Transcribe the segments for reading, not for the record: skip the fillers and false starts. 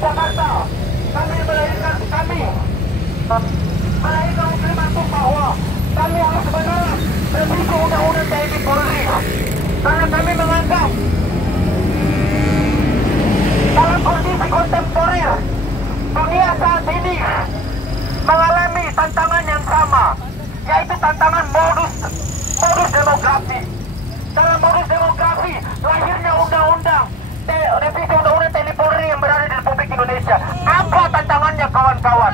Jakarta, kami melahirkan ultimatum bahwa kami harus menolak revisi undang-undang TNI Polri karena kami menganggap dalam kondisi kontemporer dunia saat ini mengalami tantangan yang sama, yaitu tantangan modus demografi. Dalam modus demografi lahirnya undang-undang revisi undang-undang TNI Polri yang berada di Republik Indonesia. Apa tantangannya, kawan-kawan?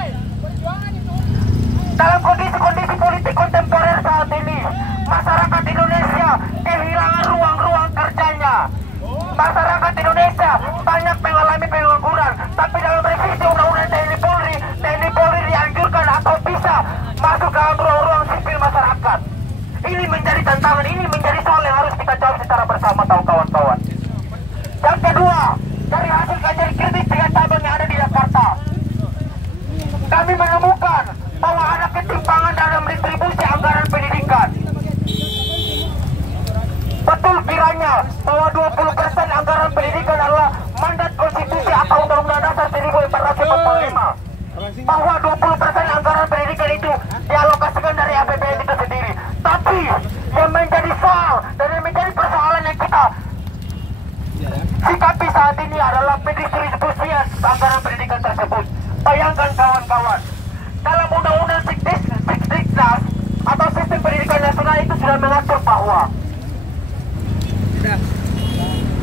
Dalam kondisi politik kontemporer saat ini, masyarakat Indonesia kehilangan ruang-ruang kerjanya. Masyarakat Indonesia banyak mengalami pengangguran, tapi dalam revisi undang-undang TNI Polri dianjurkan atau bisa masuk dalam ruang-ruang sipil masyarakat. Ini menjadi tantangan, ini menjadi soal yang harus kita jawab secara bersama, tahu kawan-kawan. Yang kedua, dari hasil kajian kritis 3 cabang yang ada di Jakarta, kami menemukan bahwa ada ketimpangan dalam distribusi anggaran pendidikan. Betul kiranya bahwa 20% anggaran pendidikan adalah mandat konstitusi atau Undang-Undang Dasar 1445. Bahwa 20% anggaran pendidikan itu dialokasikan dari APBN itu sendiri. Tapi yang menjadi soal dan yang menjadi persoalan yang kita sikapi saat ini adalah pendistribusian anggaran pendidikan tersebut. Bayangkan kawan-kawan, dalam undang-undang Diknas atau sistem pendidikan nasional itu sudah mengatur bahwa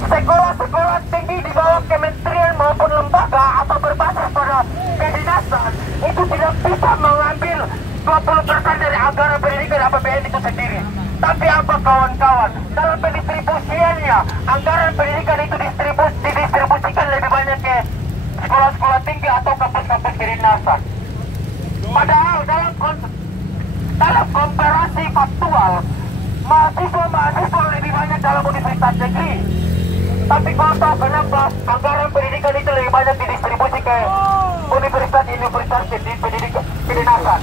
sekolah-sekolah tinggi di bawah kementerian maupun lembaga atau berbasis pada kedinasan itu tidak bisa mengambil 20% dari anggaran pendidikan APBN itu sendiri. Tapi apa kawan-kawan, dalam pendistribusiannya anggaran pendidikan itu didistribusikan lebih banyak ke sekolah-sekolah tinggi atau kampus-kampus kedinasan. Padahal dalam komparasi faktual, mahasiswa lebih banyak dalam universitas negeri. Tapi kalau tahu kenapa anggaran pendidikan itu lebih banyak didistribusi ke universitas pendidikan kedinasan.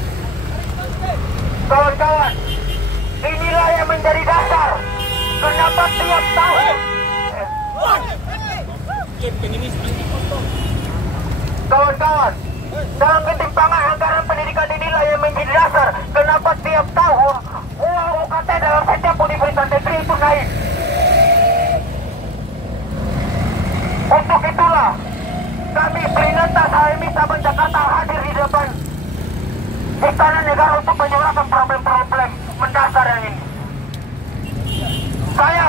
Kawan-kawan, inilah yang menjadi dasar kenapa tiap tahun kawan-kawan, dalam ketimpangan anggaran pendidikan inilah yang menjadi dasar kenapa tiap tahun uang UKT dalam setiap universitas negeri itu naik. Untuk itulah kami Peringatan HMI Sahabat Jakarta hadir di depan Istana Negara untuk menyuarakan problem-problem mendasar yang ini. Saya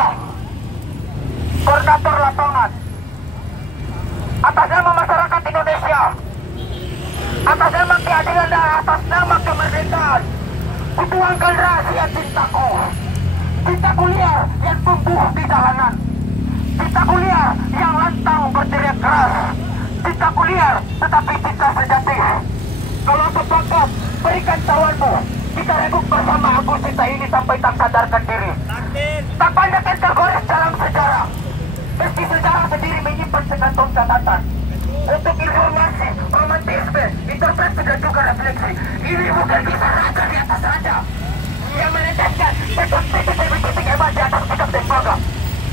koordinator lapangan atas nama masyarakat Indonesia, atas nama keadilan dan atas nama kemerdekaan, kutuangkan rahasia cintaku. Cintaku liar yang tumbuh di jalanan, cintaku liar yang lantang berteriak keras, cintaku liar tetapi cinta sejati. Kalau sepakat, berikan tawanmu. Kita rebut bersama aku cinta ini sampai tak sadarkan diri. Tak banyak yang tergores dalam sejarah, meski sejarah sendiri menyimpan sekantung catatan. Untuk informasi, romantisme, interpretasi dan juga refleksi, ini bukan kisah raja di atas raja yang meneteskan titik-titik hebat di atas kitab tembaga,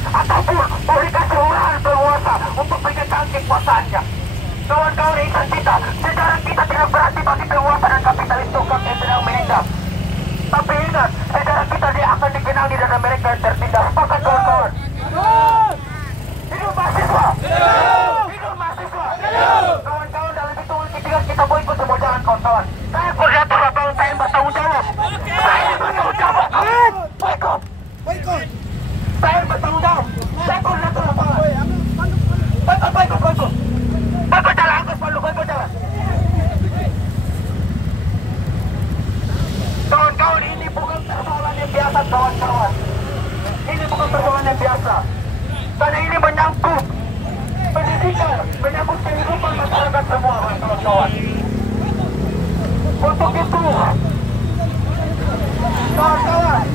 ataupun memberikan urahan penguasa untuk menyetan kekuasaannya. Kawan-kawan insan kita, sejarah kita tidak berarti bagi penguasa dan kapitalis tukang yang sedang menindas. Tapi ingat, sejarah kita dia akan dikenal di dana mereka yang tertindas. Sepakat kawan-kawan? Hidup mahasiswa! Hidup mahasiswa! Kawan-kawan, dalam hitungan ketiga kita boikot semua jalan kawan-kawan. Saya koordinator lapangan, saya bertanggung jawab. Saya bertanggung jawab. Boikot! Saya bertanggung jawab. Saya koordinator lapangan. Boikot! Boikot jalan, angkut palu, boikot jalan. Kawan-kawan, ini bukan persoalan yang biasa, kawan-kawan. Ini bukan persoalan yang biasa. Karena ini menyangkut pendidikan, menyangkut kehidupan masyarakat semua, kawan-kawan. Untuk itu, kawan-kawan,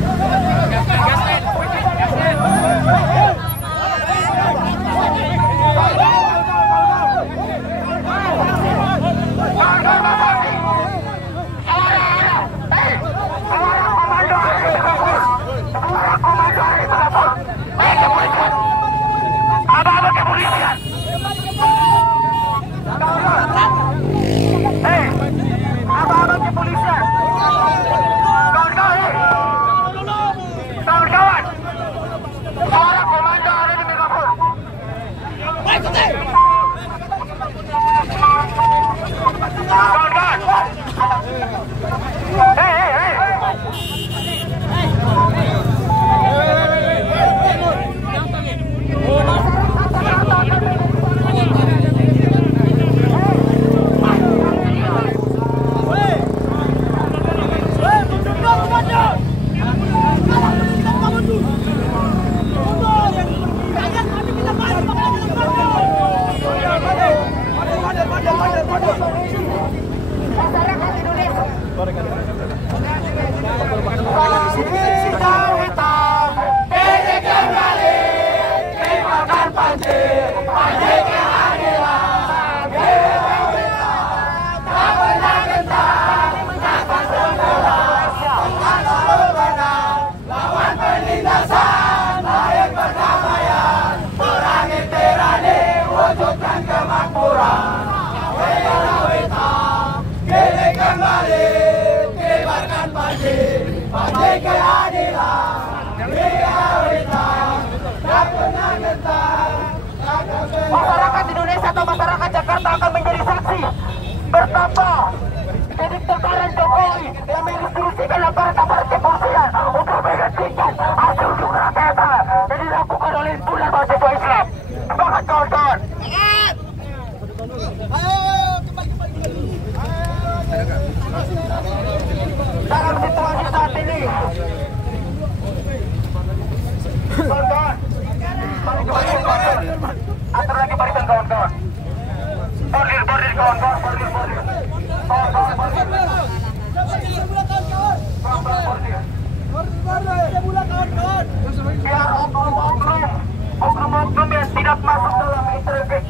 Singapura, weta, gelekan balik, kibarkan panji keadilan, weta, tak pernah gentar. Masyarakat Indonesia atau masyarakat Jakarta akan menjadi saksi betapa titik tekanan Jokowi yang menginstruksikan aparat-aparat kepolisian untuk menghentikan hasil unjuk rakyat yang dilakukan oleh himpunan mahasiswa Islam. Semangat kawan-kawan. Dalam situasi saat ini, kawan-kawan, atur lagi barisan kawan-kawan. Bordir kawan-kawan, bordir. Biar oknum-oknum yang tidak masuk dalam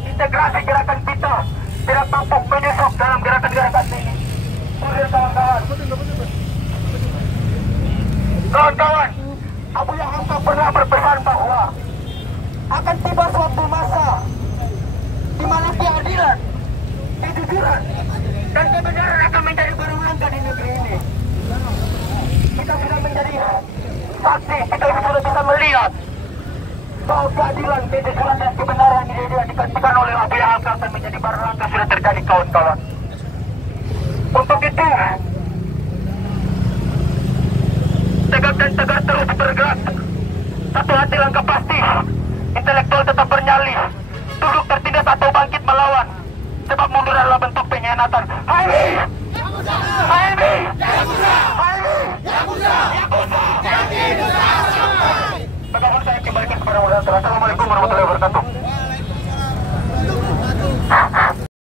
integrasi gerakan kita tidak mampu menyusup dalam gerakan-gerakan ini. Bordir kawan-kawan. Kawan-kawan, Abu Hamka pernah berpesan bahwa akan tiba suatu masa di mana keadilan, kejujuran, dan kebenaran akan menjadi barang langka di negeri ini. Kita sudah menjadi saksi, kita sudah bisa melihat bahwa keadilan, kejujuran, dan kebenaran ini digantikan oleh Abu Hamka akan menjadi barang langka sudah terjadi kawan-kawan. Untuk itu, tegak dan tegar terus bergerak. Satu hati langkah pasti, intelektual tetap bernyali, duduk tertindas atau bangkit melawan. Sebab mundur adalah bentuk pengkhianatan. Bagaimana saya kembalikan kepada Assalamualaikum warahmatullahi wabarakatuh.